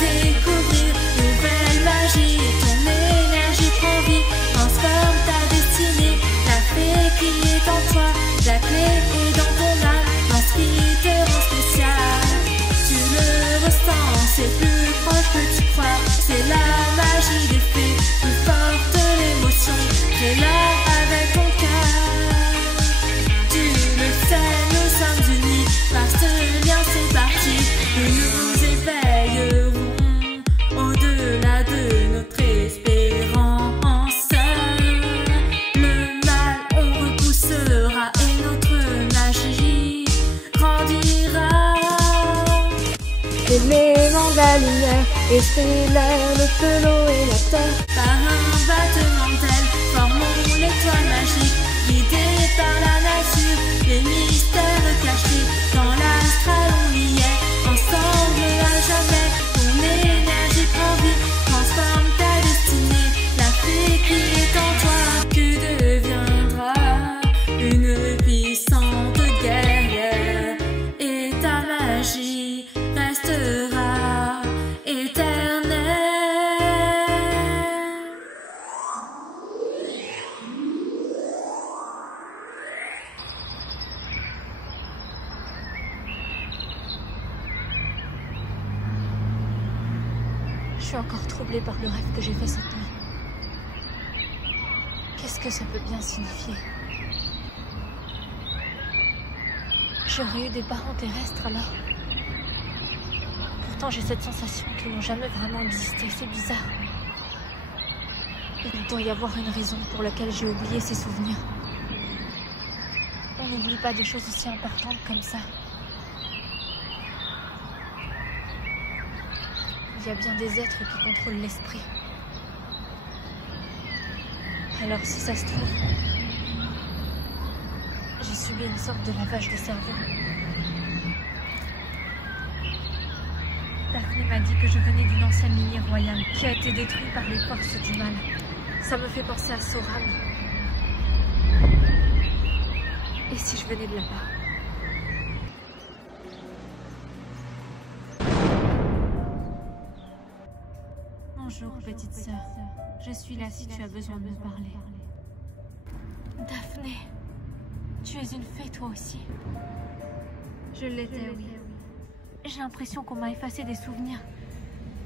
découvrir nouvelle magie. Ton énergie prend vie, transforme ta destinée. La fée qui est en toi, la clé est dans ton âme, dans ce qui te rend spécial. Tu le ressens, c'est plus proche que tu crois. C'est la magie des fées, plus forte l'émotion. Crée-la avec ton cœur. Tu le sais, nous sommes unis par ce lien, c'est parti. Nous nous éveillerons au-delà de notre espérance. Le mal on repoussera et notre magie grandira. L'élément de la lumière, esprit, l'air, le feu, l'eau et la terre. Par un battement d'ailes, formons l'étoile magique, guidée par la nature, les mystères cachés dans l'astral, on y est, ensemble à jamais. Ton énergie prend vie, transforme ta destinée. La fée qui est en toi, tu deviendras une puissante guerrière, et ta magie restera éternelle. Je suis encore troublée par le rêve que j'ai fait cette nuit. Qu'est-ce que ça peut bien signifier? J'aurais eu des parents terrestres alors. Pourtant j'ai cette sensation qu'ils n'ont jamais vraiment existé, c'est bizarre. Il doit y avoir une raison pour laquelle j'ai oublié ces souvenirs. On n'oublie pas des choses aussi importantes comme ça. Il y a bien des êtres qui contrôlent l'esprit. Alors si ça se trouve, j'ai subi une sorte de lavage de cerveau. Daphné m'a dit que je venais d'une ancienne lignée royale qui a été détruite par les forces du mal. Ça me fait penser à Soram. Et si je venais de là-bas? Bonjour, petite sœur. Je suis là si tu as besoin de me parler. Daphné, tu es une fée toi aussi? Je l'étais, oui. J'ai l'impression qu'on m'a effacé des souvenirs.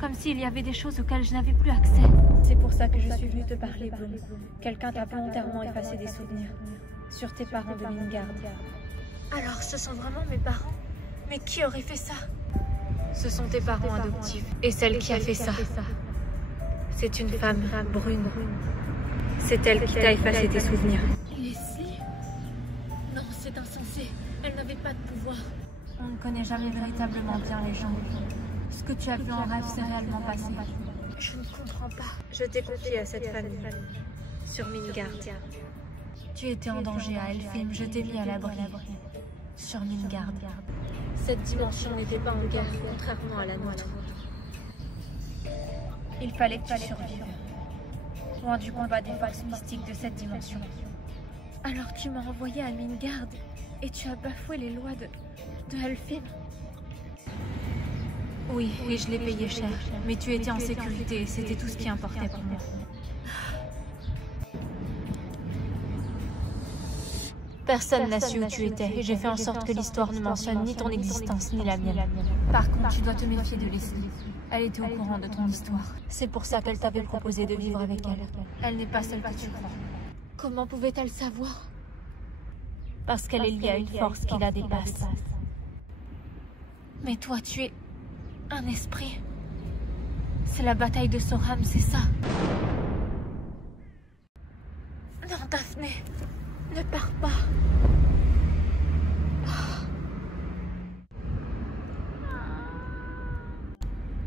Comme s'il y avait des choses auxquelles je n'avais plus accès. C'est pour ça que je suis venue te parler, Bloom. Quelqu'un t'a volontairement effacé des souvenirs. Sur tes parents de Midgard. Alors, ce sont vraiment mes parents? Mais qui aurait fait ça? Ce sont tes parents adoptifs. Et celle qui a fait ça, c'est une femme brune. C'est elle qui t'a effacé tes souvenirs. Leslie? Non, c'est insensé. Elle n'avait pas de pouvoir. On ne connaît jamais véritablement bien les gens. Ce que tu as vu en rêve s'est réellement passé. Je ne comprends pas. Je t'ai confié à cette famille. Sur Midgard. Tu étais en danger à Elfheim. Je t'ai mis à l'abri. Sur Midgard. Cette dimension n'était pas en guerre, contrairement à la nôtre. Il fallait que tu survives. Loin du combat des forces mystiques de cette dimension. Alors tu m'as envoyé à Midgard et tu as bafoué les lois de Elfheim. Oui, et je l'ai payé cher. Mais tu étais en sécurité et c'était tout ce qui importait pour moi. Personne n'a su où tu étais et j'ai fait en sorte que l'histoire ne mentionne ni ton existence ni la mienne. Par contre, tu dois te méfier de Leslie. Elle était au courant de ton histoire. C'est pour ça qu'elle t'avait proposé de vivre avec elle. Elle n'est pas celle que tu crois. Comment pouvait-elle savoir? Parce qu'elle est liée à une force qui la dépasse. Mais toi, tu es un esprit. C'est la bataille de Soram, c'est ça? Non, Daphné, ne pars pas.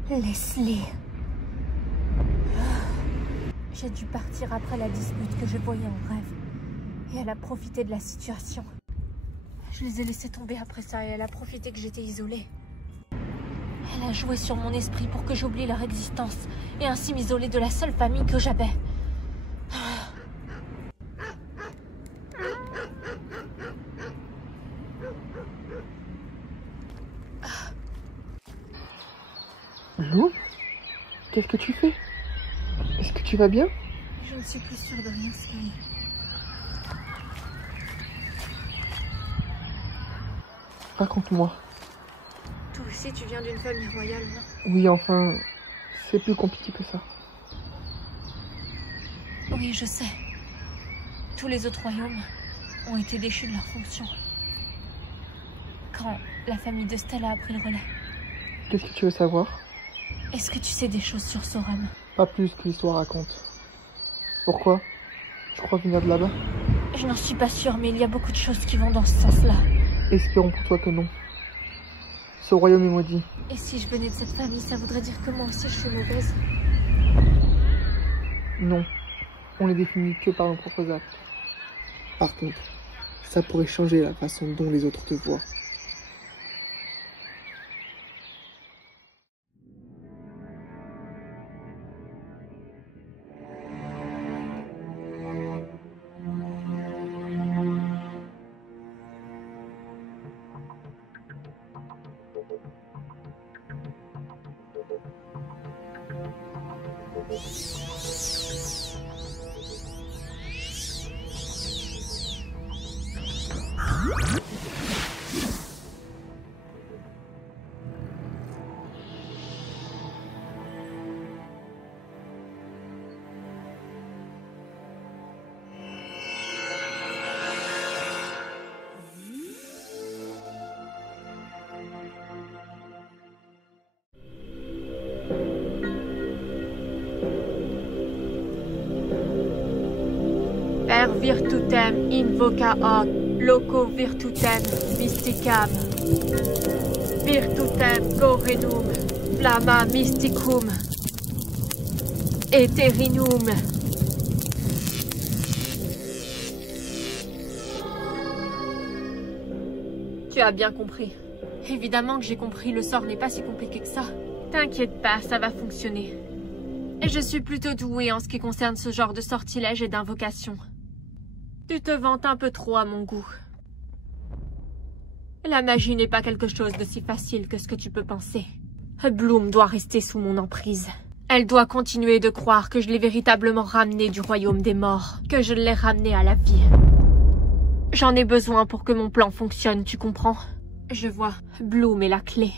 Leslie. J'ai dû partir après la dispute que je voyais en rêve. Et elle a profité de la situation. Je les ai laissés tomber après ça et elle a profité que j'étais isolée. Elle a joué sur mon esprit pour que j'oublie leur existence et ainsi m'isoler de la seule famille que j'avais. Bloom? Qu'est-ce que tu fais? Est-ce que tu vas bien? Je ne suis plus sûre de rien, Sky. Raconte-moi. Toi aussi, tu viens d'une famille royale, non? Oui, enfin, c'est plus compliqué que ça. Oui, je sais. Tous les autres royaumes ont été déchus de leurs fonctions. Quand la famille de Stella a pris le relais. Qu'est-ce que tu veux savoir? Est-ce que tu sais des choses sur Soram? Pas plus que l'histoire raconte. Pourquoi? Tu crois venir de là-bas? Je n'en suis pas sûre, mais il y a beaucoup de choses qui vont dans ce sens-là. Espérons pour toi que non. Ce royaume est maudit. Et si je venais de cette famille, ça voudrait dire que moi aussi je suis mauvaise? Non. On les définit que par nos propres actes. Par contre, ça pourrait changer la façon dont les autres te voient. Per virtutem invoca hoc, loco virtutem mysticam. Virtutem gorenum, flamma mysticum, eterinum. Tu as bien compris. Évidemment que j'ai compris, le sort n'est pas si compliqué que ça. T'inquiète pas, ça va fonctionner. Et je suis plutôt douée en ce qui concerne ce genre de sortilège et d'invocation. Tu te vantes un peu trop à mon goût. La magie n'est pas quelque chose de si facile que ce que tu peux penser. Bloom doit rester sous mon emprise. Elle doit continuer de croire que je l'ai véritablement ramenée du royaume des morts, que je l'ai ramenée à la vie. J'en ai besoin pour que mon plan fonctionne, tu comprends? Je vois, Bloom est la clé.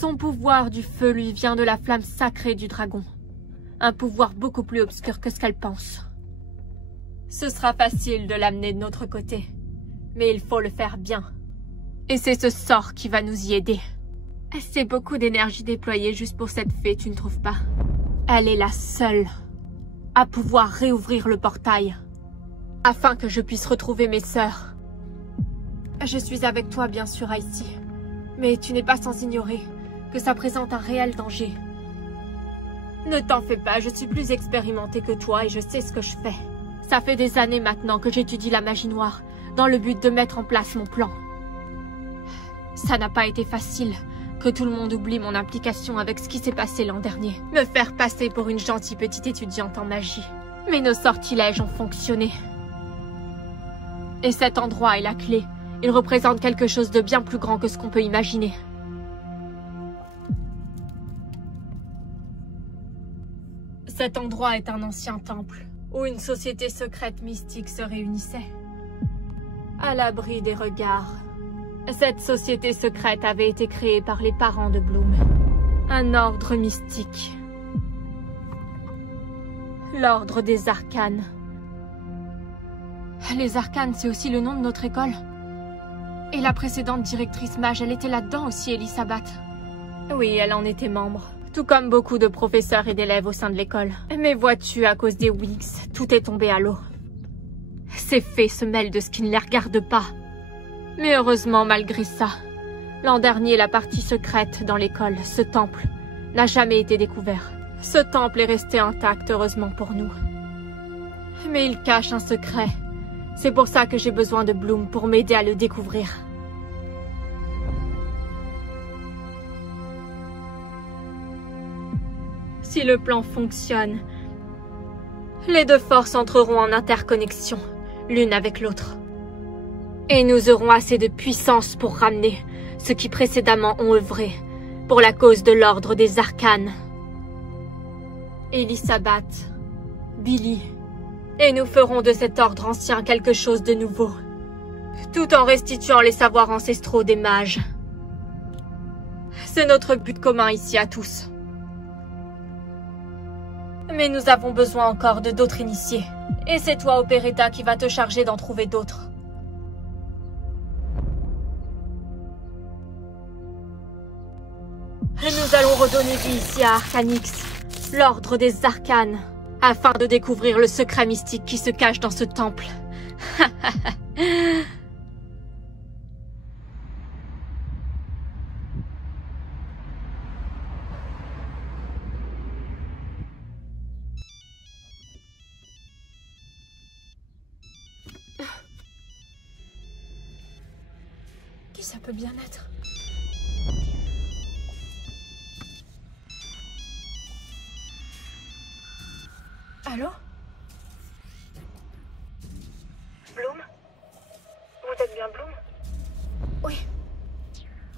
Son pouvoir du feu lui vient de la flamme sacrée du dragon. Un pouvoir beaucoup plus obscur que ce qu'elle pense. Ce sera facile de l'amener de notre côté, mais il faut le faire bien. Et c'est ce sort qui va nous y aider. C'est beaucoup d'énergie déployée juste pour cette fée, tu ne trouves pas? Elle est la seule à pouvoir réouvrir le portail, afin que je puisse retrouver mes sœurs. Je suis avec toi, bien sûr, Icy, mais tu n'es pas sans ignorer que ça présente un réel danger. Ne t'en fais pas, je suis plus expérimentée que toi et je sais ce que je fais. Ça fait des années maintenant que j'étudie la magie noire, dans le but de mettre en place mon plan. Ça n'a pas été facile, que tout le monde oublie mon implication avec ce qui s'est passé l'an dernier. Me faire passer pour une gentille petite étudiante en magie. Mais nos sortilèges ont fonctionné. Et cet endroit est la clé. Il représente quelque chose de bien plus grand que ce qu'on peut imaginer. Cet endroit est un ancien temple, où une société secrète mystique se réunissait. À l'abri des regards. Cette société secrète avait été créée par les parents de Bloom. Un ordre mystique. L'ordre des arcanes. Les arcanes, c'est aussi le nom de notre école. Et la précédente directrice mage, elle était là-dedans aussi, Elisabeth. Oui, elle en était membre. Tout comme beaucoup de professeurs et d'élèves au sein de l'école. Mais vois-tu, à cause des Wigs, tout est tombé à l'eau. Ces fées se mêlent de ce qui ne les regarde pas. Mais heureusement, malgré ça, l'an dernier, la partie secrète dans l'école, ce temple, n'a jamais été découvert. Ce temple est resté intact, heureusement pour nous. Mais il cache un secret. C'est pour ça que j'ai besoin de Bloom pour m'aider à le découvrir. Si le plan fonctionne, les deux forces entreront en interconnexion, l'une avec l'autre. Et nous aurons assez de puissance pour ramener ceux qui précédemment ont œuvré pour la cause de l'ordre des arcanes. Elisabeth, Billy, et nous ferons de cet ordre ancien quelque chose de nouveau, tout en restituant les savoirs ancestraux des mages. C'est notre but commun ici à tous. Mais nous avons besoin encore de d'autres initiés, et c'est toi, Operetta, qui va te charger d'en trouver d'autres. Nous allons redonner vie ici à Arcanix, l'ordre des arcanes, afin de découvrir le secret mystique qui se cache dans ce temple. Qui ça peut bien être? Allô? Bloom? Vous êtes bien Bloom? Oui.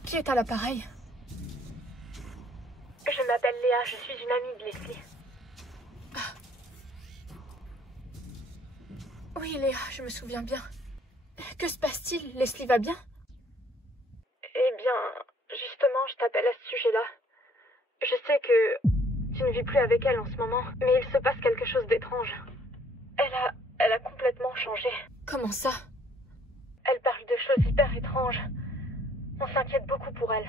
Qui est à l'appareil? Je m'appelle Léa, je suis une amie de Leslie. Ah. Oui, Léa, je me souviens bien. Que se passe-t-il? Leslie va bien? Eh bien, justement, je t'appelle à ce sujet-là. Je sais que tu ne vis plus avec elle en ce moment, mais il se passe quelque chose d'étrange. Elle a complètement changé. Comment ça? Elle parle de choses hyper étranges. On s'inquiète beaucoup pour elle.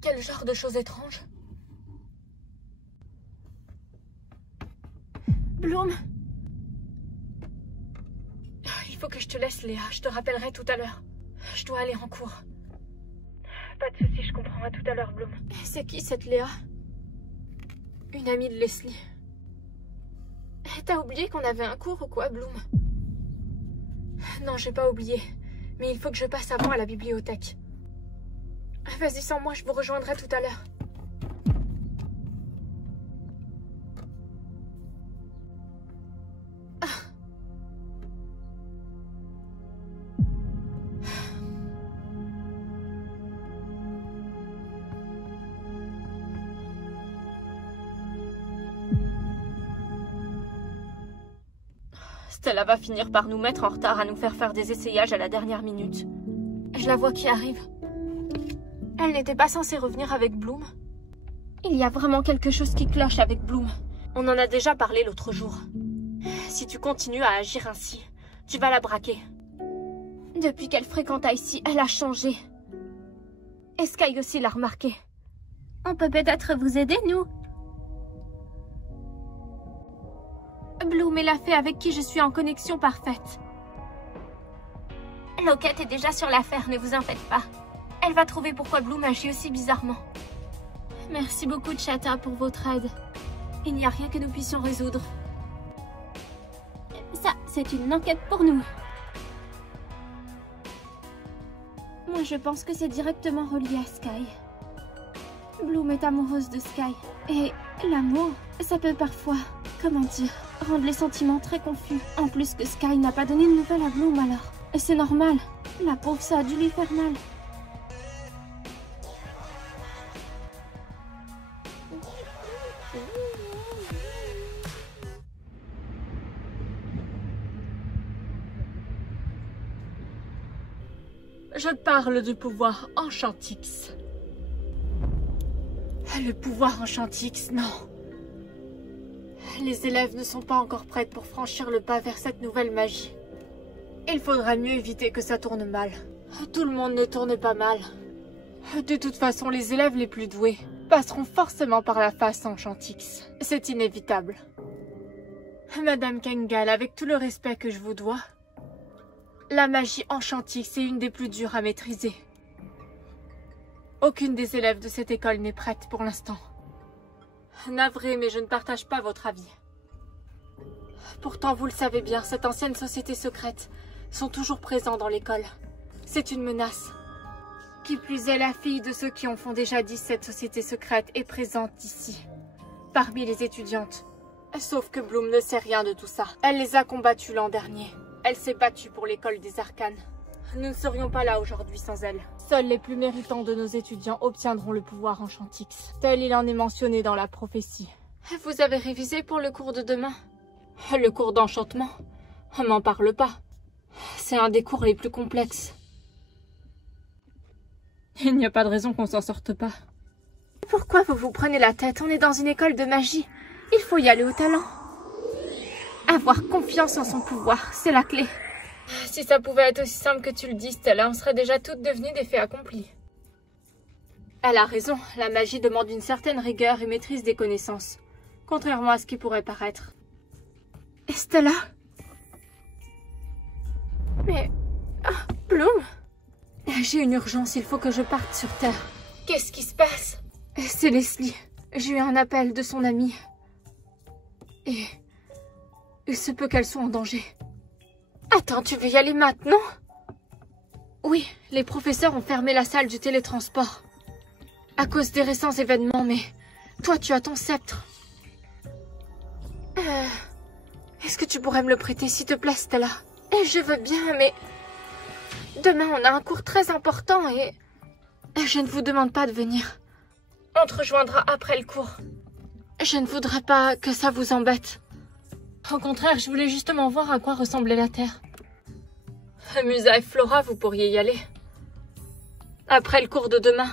Quel genre de choses étranges? Bloom? Il faut que je te laisse, Léa. Je te rappellerai tout à l'heure. Je dois aller en cours. Pas de soucis, je comprends. À tout à l'heure, Bloom. C'est qui cette Léa? Une amie de Leslie. T'as oublié qu'on avait un cours ou quoi, Bloom? Non, j'ai pas oublié. Mais il faut que je passe avant à la bibliothèque. Vas-y, sans moi, je vous rejoindrai tout à l'heure. Stella va finir par nous mettre en retard à nous faire des essayages à la dernière minute. Je la vois qui arrive. Elle n'était pas censée revenir avec Bloom. Il y a vraiment quelque chose qui cloche avec Bloom. On en a déjà parlé l'autre jour. Si tu continues à agir ainsi, tu vas la braquer. Depuis qu'elle fréquente ici, elle a changé. Et Sky aussi l'a remarqué. On peut peut-être vous aider, nous? Bloom est la fée avec qui je suis en connexion parfaite. Loquette est déjà sur l'affaire, ne vous en faites pas. Elle va trouver pourquoi Bloom agit aussi bizarrement. Merci beaucoup, Chata, pour votre aide. Il n'y a rien que nous puissions résoudre. Ça, c'est une enquête pour nous. Moi, je pense que c'est directement relié à Sky. Bloom est amoureuse de Sky. Et l'amour, ça peut parfois, comment dire, rendre les sentiments très confus. En plus que Sky n'a pas donné de nouvelles à Bloom alors. Et c'est normal. La pauvre, ça a dû lui faire mal. Je parle du pouvoir Enchantix. Le pouvoir Enchantix, non. Les élèves ne sont pas encore prêtes pour franchir le pas vers cette nouvelle magie. Il faudra mieux éviter que ça tourne mal. Tout le monde ne tourne pas mal. De toute façon, les élèves les plus doués passeront forcément par la phase Enchantix. C'est inévitable. Madame Kengal, avec tout le respect que je vous dois, la magie Enchantix est une des plus dures à maîtriser. Aucune des élèves de cette école n'est prête pour l'instant. Navré, mais je ne partage pas votre avis. Pourtant, vous le savez bien, cette ancienne société secrète sont toujours présents dans l'école. C'est une menace. Qui plus est, la fille de ceux qui ont fondé jadis cette société secrète est présente ici, parmi les étudiantes. Sauf que Bloom ne sait rien de tout ça. Elle les a combattus l'an dernier. Elle s'est battue pour l'école des arcanes. Nous ne serions pas là aujourd'hui sans elle. Seuls les plus méritants de nos étudiants obtiendront le pouvoir en Chantix. Tel il en est mentionné dans la prophétie. Vous avez révisé pour le cours de demain? Le cours d'enchantement? On m'en parle pas. C'est un des cours les plus complexes. Il n'y a pas de raison qu'on s'en sorte pas. Pourquoi vous vous prenez la tête? On est dans une école de magie. Il faut y aller au talent. Avoir confiance en son pouvoir, c'est la clé. Si ça pouvait être aussi simple que tu le dis, Stella, on serait déjà toutes devenues des fées accomplies. Elle a raison, la magie demande une certaine rigueur et maîtrise des connaissances, contrairement à ce qui pourrait paraître. Et Stella? Mais... Ah, Bloom? J'ai une urgence, il faut que je parte sur Terre. Qu'est-ce qui se passe? C'est Leslie. J'ai eu un appel de son amie. Et... il se peut qu'elle soit en danger. Attends, tu veux y aller maintenant? Oui, les professeurs ont fermé la salle du télétransport. À cause des récents événements, mais... toi, tu as ton sceptre. Est-ce que tu pourrais me le prêter, s'il te plaît, Stella? Je veux bien, mais... demain, on a un cours très important et... je ne vous demande pas de venir. On te rejoindra après le cours. Je ne voudrais pas que ça vous embête. Au contraire, je voulais justement voir à quoi ressemblait la Terre. Musa et Flora, vous pourriez y aller. Après le cours de demain.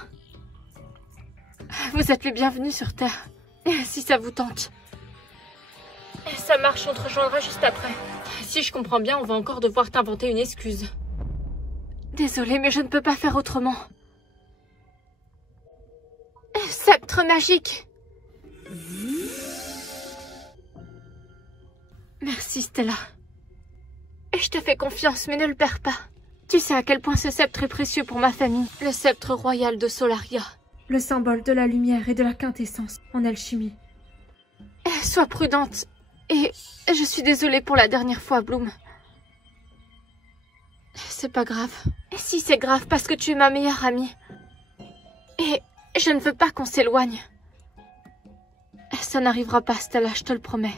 Vous êtes les bienvenus sur Terre, si ça vous tente. Ça marche, on te rejoindra juste après. Si je comprends bien, on va encore devoir t'inventer une excuse. Désolée, mais je ne peux pas faire autrement. Sceptre magique. Merci, Stella. Je te fais confiance, mais ne le perds pas. Tu sais à quel point ce sceptre est précieux pour ma famille. Le sceptre royal de Solaria. Le symbole de la lumière et de la quintessence en alchimie. Sois prudente. Et je suis désolée pour la dernière fois, Bloom. C'est pas grave. Si, c'est grave parce que tu es ma meilleure amie. Et je ne veux pas qu'on s'éloigne. Ça n'arrivera pas, Stella, je te le promets.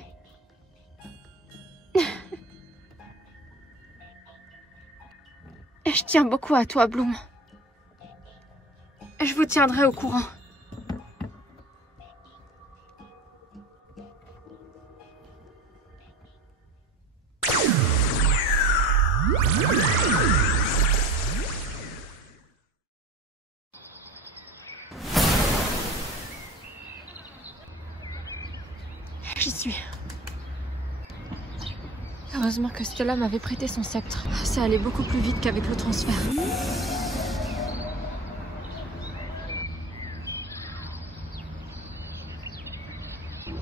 Je tiens beaucoup à toi, Bloom. Je vous tiendrai au courant. J'y suis. Heureusement que Stella m'avait prêté son sceptre. Ça allait beaucoup plus vite qu'avec le transfert.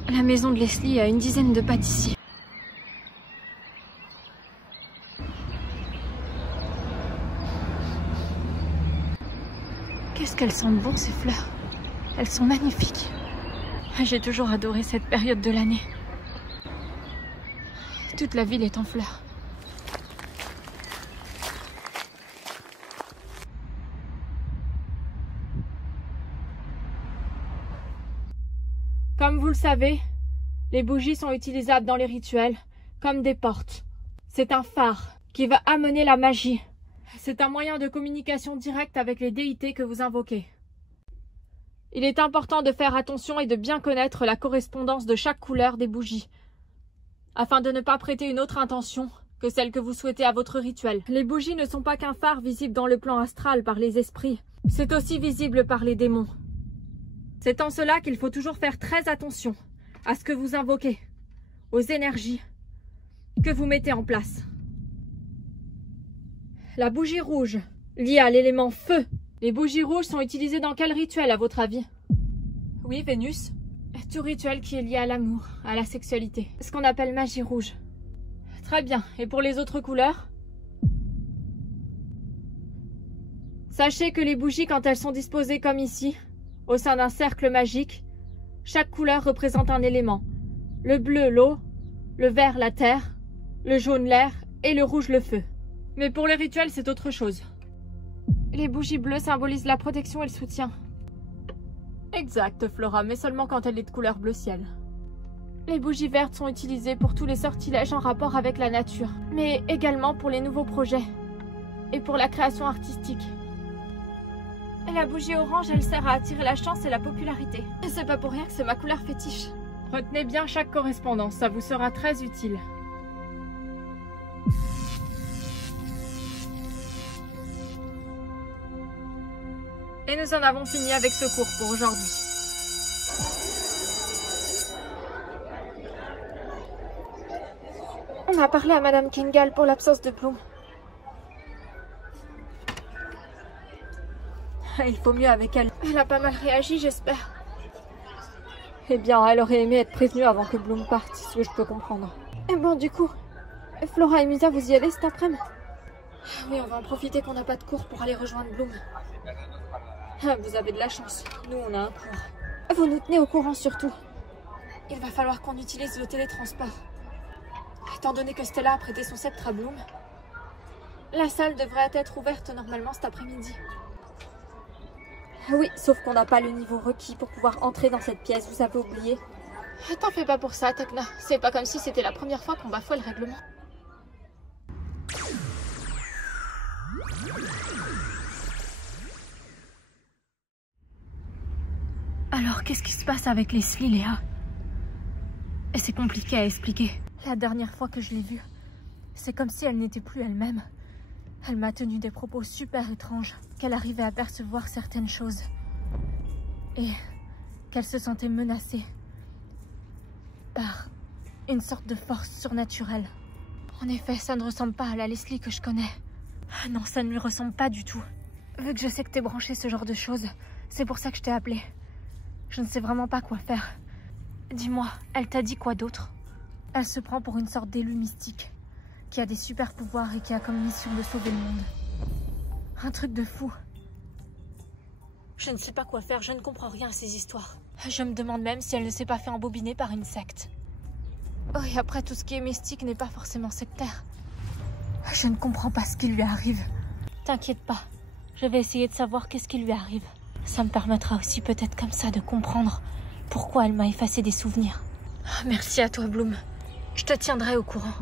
La maison de Leslie a une dizaine de pas d'ici. Qu'est-ce qu'elles sentent bon, ces fleurs. Elles sont magnifiques. J'ai toujours adoré cette période de l'année. Toute la ville est en fleurs. Comme vous le savez, les bougies sont utilisables dans les rituels, comme des portes. C'est un phare qui va amener la magie. C'est un moyen de communication directe avec les déités que vous invoquez. Il est important de faire attention et de bien connaître la correspondance de chaque couleur des bougies, afin de ne pas prêter une autre intention que celle que vous souhaitez à votre rituel. Les bougies ne sont pas qu'un phare visible dans le plan astral par les esprits, c'est aussi visible par les démons. C'est en cela qu'il faut toujours faire très attention à ce que vous invoquez, aux énergies que vous mettez en place. La bougie rouge, liée à l'élément feu. Les bougies rouges sont utilisées dans quel rituel à votre avis? Oui, Vénus. Tout rituel qui est lié à l'amour, à la sexualité. Ce qu'on appelle magie rouge. Très bien. Et pour les autres couleurs? Sachez que les bougies, quand elles sont disposées comme ici, au sein d'un cercle magique, chaque couleur représente un élément. Le bleu, l'eau, le vert, la terre, le jaune, l'air et le rouge, le feu. Mais pour les rituels, c'est autre chose. Les bougies bleues symbolisent la protection et le soutien. Exact, Flora, mais seulement quand elle est de couleur bleu ciel. Les bougies vertes sont utilisées pour tous les sortilèges en rapport avec la nature, mais également pour les nouveaux projets. et pour la création artistique. Et la bougie orange, elle sert à attirer la chance et la popularité. Et c'est pas pour rien que c'est ma couleur fétiche. Retenez bien chaque correspondance, ça vous sera très utile. Et nous en avons fini avec ce cours pour aujourd'hui. On a parlé à Madame Kingal pour l'absence de Bloom. Il faut mieux avec elle. Elle a pas mal réagi, j'espère. Eh bien, elle aurait aimé être prévenue avant que Bloom parte, ce que je peux comprendre. Et bon, du coup, Flora et Musa, vous y allez cet après-midi? Oui, on va en profiter qu'on n'a pas de cours pour aller rejoindre Bloom. Vous avez de la chance. Nous, on a un cours. Vous nous tenez au courant surtout. Il va falloir qu'on utilise le télétransport. Étant donné que Stella a prêté son sceptre à Bloom, la salle devrait être ouverte normalement cet après-midi. Oui, sauf qu'on n'a pas le niveau requis pour pouvoir entrer dans cette pièce, vous avez oublié. T'en fais pas pour ça, Tekna. C'est pas comme si c'était la première fois qu'on bafouait le règlement. Alors, qu'est-ce qui se passe avec Leslie, Léa? Et c'est compliqué à expliquer. La dernière fois que je l'ai vue, c'est comme si elle n'était plus elle-même. Elle m'a tenu des propos super étranges, qu'elle arrivait à percevoir certaines choses. Et qu'elle se sentait menacée par une sorte de force surnaturelle. En effet, ça ne ressemble pas à la Leslie que je connais. Ah non, ça ne lui ressemble pas du tout. Vu que je sais que t'es branchée ce genre de choses, c'est pour ça que je t'ai appelée. Je ne sais vraiment pas quoi faire. Dis-moi, elle t'a dit quoi d'autre? Elle se prend pour une sorte d'élu mystique, qui a des super pouvoirs et qui a comme mission de sauver le monde. Un truc de fou. Je ne sais pas quoi faire, je ne comprends rien à ces histoires. Je me demande même si elle ne s'est pas fait embobiner par une secte. Oh, et après, tout ce qui est mystique n'est pas forcément sectaire. Je ne comprends pas ce qui lui arrive. T'inquiète pas, je vais essayer de savoir qu'est-ce qui lui arrive. Ça me permettra aussi peut-être comme ça de comprendre pourquoi elle m'a effacé des souvenirs. Merci à toi, Bloom. Je te tiendrai au courant.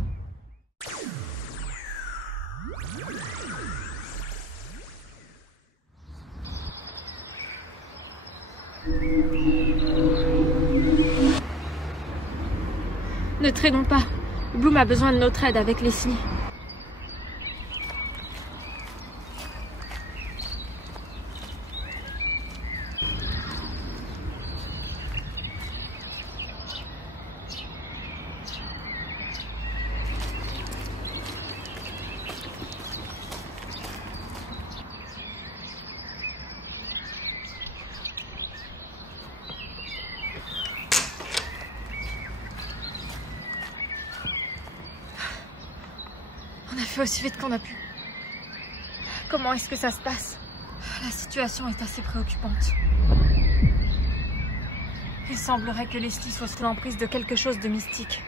Ne traînons pas. Bloom a besoin de notre aide avec Leslie. On a fait aussi vite qu'on a pu. Comment est-ce que ça se passe? La situation est assez préoccupante. Il semblerait que Leslie soit sous l'emprise de quelque chose de mystique.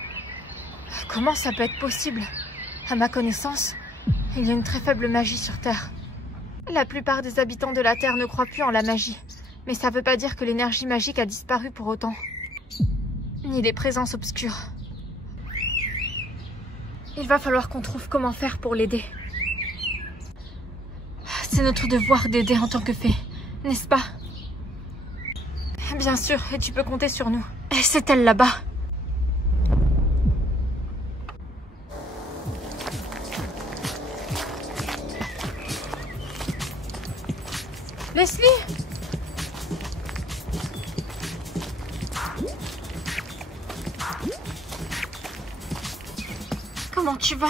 Comment ça peut être possible? À ma connaissance, il y a une très faible magie sur Terre. La plupart des habitants de la Terre ne croient plus en la magie. Mais ça ne veut pas dire que l'énergie magique a disparu pour autant. Ni les présences obscures. Il va falloir qu'on trouve comment faire pour l'aider. C'est notre devoir d'aider en tant que fée, n'est-ce pas? Bien sûr, et tu peux compter sur nous. Et c'est elle là-bas. Leslie? Comment tu vas?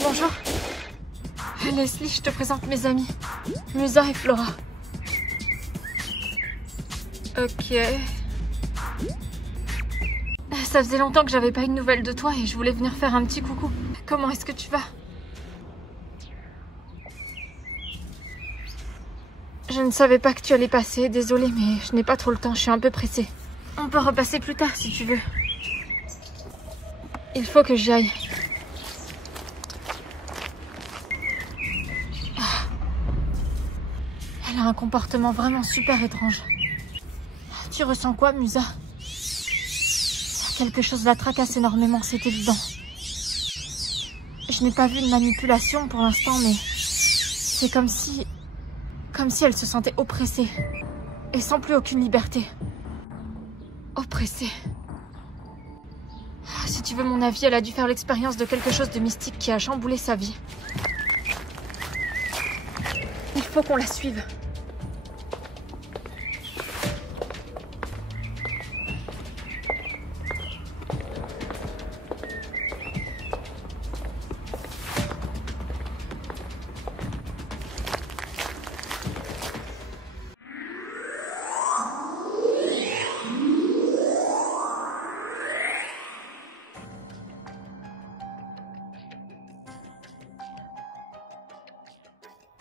Bonjour. Leslie, je te présente mes amis. Musa et Flora. Ok. Ça faisait longtemps que j'avais pas eu de nouvelles de toi et je voulais venir faire un petit coucou. Comment est-ce que tu vas? Je ne savais pas que tu allais passer, désolée, mais je n'ai pas trop le temps, je suis un peu pressée. On peut repasser plus tard si tu veux. Il faut que j'y aille. Elle a un comportement vraiment super étrange. Tu ressens quoi, Musa? Quelque chose la tracasse énormément, c'est évident. Je n'ai pas vu de manipulation pour l'instant, mais c'est comme si elle se sentait oppressée et sans plus aucune liberté. Oppressée. Si tu veux mon avis, elle a dû faire l'expérience de quelque chose de mystique qui a chamboulé sa vie. Il faut qu'on la suive.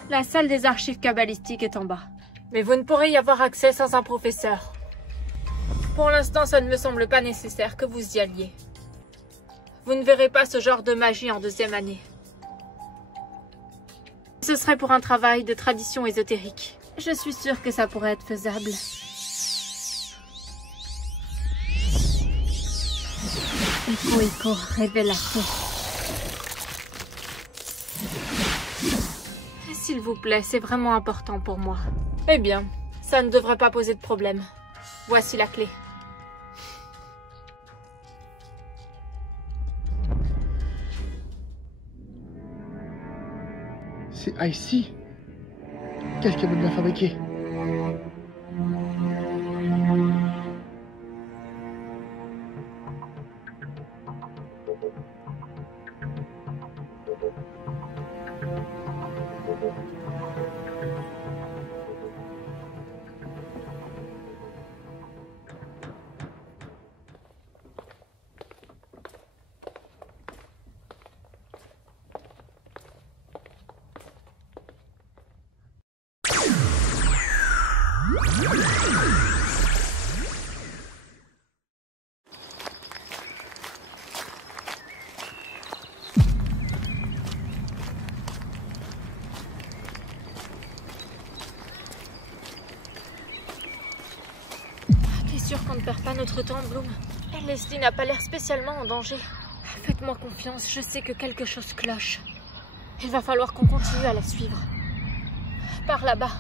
La salle des archives kabbalistiques est en bas. Mais vous ne pourrez y avoir accès sans un professeur. Pour l'instant, ça ne me semble pas nécessaire que vous y alliez. Vous ne verrez pas ce genre de magie en 2e année. Ce serait pour un travail de tradition ésotérique. Je suis sûre que ça pourrait être faisable. Echo, révélation. S'il vous plaît, c'est vraiment important pour moi. Eh bien, ça ne devrait pas poser de problème. Voici la clé. C'est Icy. Quelqu'un veut me la fabriquer. T'es sûre qu'on ne perd pas notre temps, Bloom? Leslie n'a pas l'air spécialement en danger. Faites-moi confiance, je sais que quelque chose cloche. Il va falloir qu'on continue à la suivre. Par là-bas.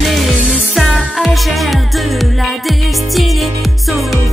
Les messagères de la destinée sauvent